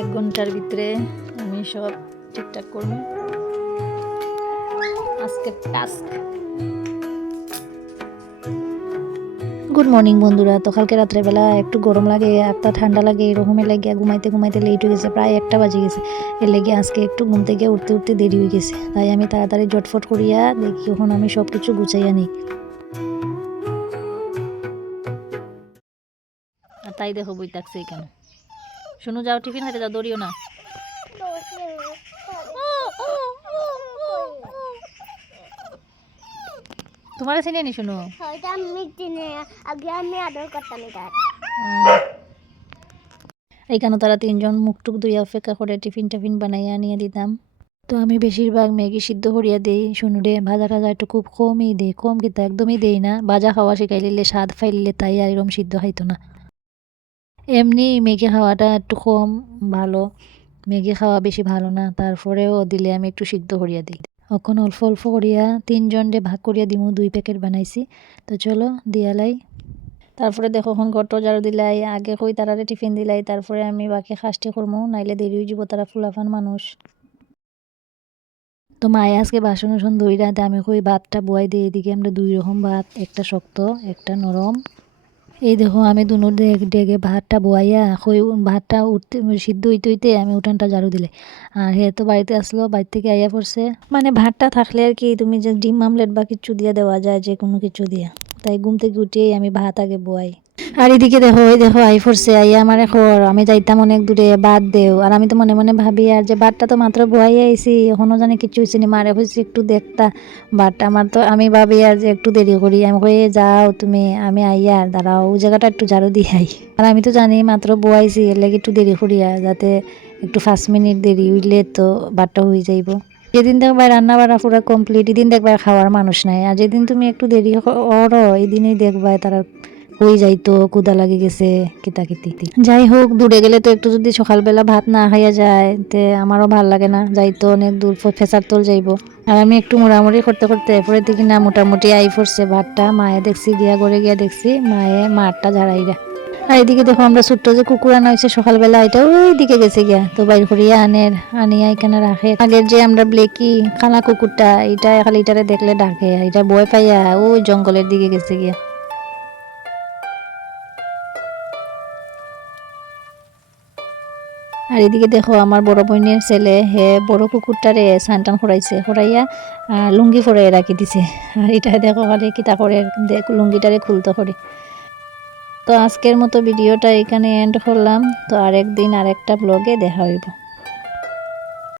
এক ঘণ্টার ভিতরে আমি সব ঠিকঠাক করব। আজকে টাস্ক গুড মর্নিং বন্ধুরা। তো কালকে রাত্রেবেলা একটু গরম লাগে একটা ঠান্ডা লাগে এরকমের লাগে ঘুমাইতে ঘুমাইতে লেট হয়ে গেছে, প্রায় একটা বাজে গেছে। এর লেগে আজকে একটু ঘুম থেকে উঠতে উঠতে দেরি হয়ে গেছে। তাই আমি তাড়াতাড়ি জটফট করিয়া দেখি এখন আমি সব কিছু গুছাইয়া নিই। তাই দেখো বই থাকছে কেন শুনু যাও টিফিন খাইতে যাও দৌড়িও না। তোমার চিনি নি শুনু এইখানে তারা তিনজন মুখ টুক দুই অপেক্ষা করে টিফিন টিফিন বানাইয়া নিয়ে দিতাম। তো আমি বেশিরভাগ ম্যাগি সিদ্ধ করিয়া দিই শুনুরে ভাজা টাজা একটু খুব কমই দিই কম কিন্তু একদমই দেই না। ভাজা খাওয়া শিখাই লিলে স্বাদ ফাইলিলে তাই আর এরকম সিদ্ধ খাইতো না। এমনি ম্যাগি খাওয়াটা একটু কম ভালো। ম্যাগি খাওয়া বেশি ভালো না, তারপরেও দিলে আমি একটু সিদ্ধ করিয়া দিই। এখন অল্প অল্প করিয়া তিনজনরে ভাগ করিয়া দিমু, দুই প্যাকেট বানাইছি। তো চলো দিয়ালাই তারপরে দেখো, এখন ঘরটো ঝাড়ু দিলাই, আগে কই তারারে টিফিন দিলাই, তারপরে আমি বাকি খাসটি করমু, নাইলে দেরি হয়ে যাব, তারা ফুলাফান মানুষ। তো মায়ে আজকে বাসন উসন ধুই রাতে আমি কই ভাতটা বয়াই দিয়ে এদিকে আমরা দুই রকম ভাত, একটা শক্ত, একটা নরম। এই দেখো, আমি দুনুর ডেগে ভাতটা বোয়াইয়া হই ভাতটা উঠতে সিদ্ধ হইতে হইতে আমি উঠানটা ঝাড়ু দিলে। আর হে তো বাড়িতে আসলো, বাড়ি থেকে আইয়া পড়ছে। মানে ভাতটা থাকলে আর কি, তুমি যে ডিম আমলেট বা কিছু দিয়ে দেওয়া যায়, যে কোনো কিছু দিয়ে। তাই ঘুম থেকে উঠিয়েই আমি ভাত আগে বয়াই। আর এদিকে দেখো ওই দেখো, আই পড়ছে আইয়া আমার খবর আমি যাইতাম অনেক দূরে, বাদ দেও। আর আমি তো মনে মনে ভাবি, আর যে বাদটা তো মাত্র বয়াই আইছি, এখনও জানি কিছু হয়েছে নি, মারে হয়েছে একটু দেখতা। বাটটা আমার তো, আমি ভাবি আর যে একটু দেরি করি, আমি কই যাও তুমি, আমি আইয়া আর দাঁড়াও, ওই জায়গাটা একটু ঝাড়ু দিয়ে আই। আর আমি তো জানি মাত্র বয়াইছি এর লাগে একটু দেরি করিয়া যাতে একটু পাঁচ মিনিট দেরি হইলে তো বাটটা হয়ে যাইব। যেদিন দেখবা রান্না বাড়া পুরো কমপ্লিট এদিন দেখবা খাওয়ার মানুষ নাই। আর যেদিন তুমি একটু দেরি করো এই দিনই দেখবা তারা হয়ে যাইতো, কুদা লাগে গেছে, কিতা কিতি। যাই হোক, দূরে গেলে তো একটু যদি সকালবেলা ভাত না খাইয়া যায়, তে আমারও ভালো লাগে না। যাইতো, অনেক দূর ফেসার তোল যাইবো। আর আমি একটু মোড়ামুড়ি করতে করতে এরপরে দেখি না, মোটামুটি আই পড়ছে ভাতটা। মায়ে দেখছি, গিয়া করে গিয়া দেখছি, মায়ে মাঠটা ঝাড়াইরা আর এদিকে দেখো আমরা ছোট্ট যে কুকুর আনা হয়েছে সকালবেলা, এটা ওই দিকে গেছে গিয়া। তো বাইর করিয়া আনের আনিয়া এখানে রাখে। আগের যে আমরা ব্লেকি, খালা কুকুরটা এটা খালি এটারে দেখলে ডাকে এটা বয় পাইয়া ওই জঙ্গলের দিকে গেছে গিয়া। আর এদিকে দেখো, আমার বড় বোনের ছেলে, হে বড় কুকুরটারে সানটান খড়াইছে খড়াইয়া আর লুঙ্গি ফড়াই রাখি দিছে। আর এটা দেখো খালি কিতা করে লুঙ্গিটারে খুলতে করে। তো আজকের মতো ভিডিওটা এখানে এন্ড করলাম। তো আরেকদিন আরেকটা ব্লগে দেখা হইব।